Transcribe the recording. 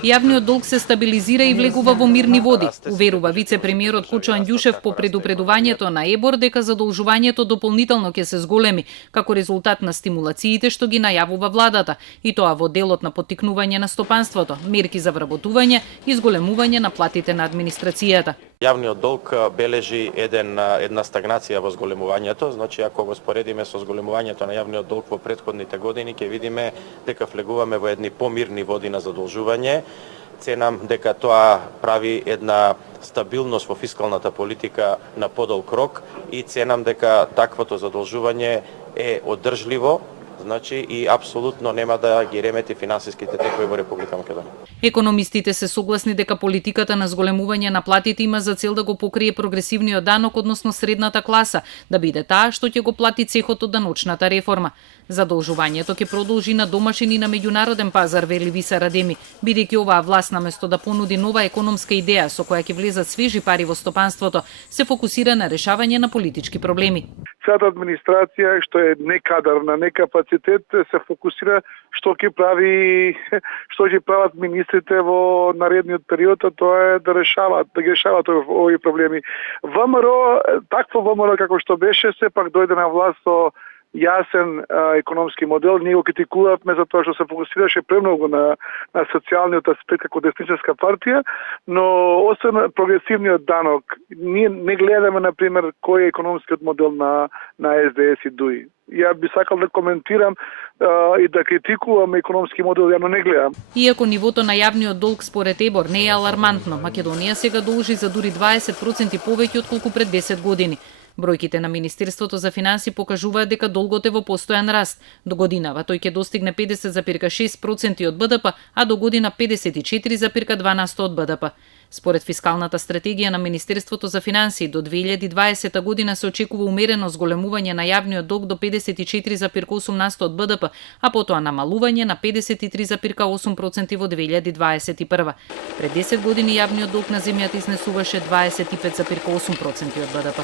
Јавниот долг се стабилизира и влегува во мирни води, уверува вице-премиерот Кочо Андјушев по предупредувањето на ЕБОР дека задолжувањето дополнително ќе се зголеми како резултат на стимулациите што ги најавува владата, и тоа во делот на поттикнување на стопанството, мерки за вработување и зголемување на платите на администрацијата. Јавниот долг бележи една стагнација во зголемувањето, значи ако го споредиме со зголемувањето на јавниот долг во претходните години, ќе видиме дека влегуваме во едни помирни води на задолжување. Ценам дека тоа прави една стабилност во фискалната политика на подолг рок и ценам дека таквото задолжување е одржливо, значи и апсолутно нема да ги ремети финансиските текови во Република Македонија. Економистите се согласни дека политиката на зголемување на платите има за цел да го покрие прогресивниот данок, односно средната класа, да биде таа што ќе го плати цехот од даночната реформа. Задолжувањето ќе продолжи на домашен и на меѓународен пазар, вели Виса Радеми, бидејќи оваа власт наместо да понуди нова економска идеја со која ќе влезат свежи пари во стопанството, се фокусира на решавање на политички проблеми. Цялата администрација што е некадарна, некапацитет, се фокусира што ќе прават министрите во наредниот период, а тоа е да ги решават овие проблеми. ВМРО, такво ВМРО како што беше, сепак дојде на власт со јасен економски модел. Ние го критикувавме за тоа што се фокусираше премногу на социјалниот аспект како десничарска партија, но освен прогресивниот данок, ние не гледаме, например, кој е економскиот модел на СДС и ДУИ. Ја би сакал да коментирам и да критикувам економски модел, ја не гледам. Иако нивото на јавниот долг според ЕБОР не е алармантно, Македонија сега должи за дури 20% повеќе отколку пред 10 години. Бројките на Министерството за финансии покажуваат дека долгот е во постојан раст. До годинава тој ќе достигне 50,6% од БДП, а до година 54,2% од БДП. Според фискалната стратегија на Министерството за финансии до 2020 година се очекува умерено зголемување на јавниот долг до 54,8% од БДП, а потоа намалување на 53,8% во 2021. Пред 10 години јавниот долг на земјата изнесуваше 25,8% од БДП.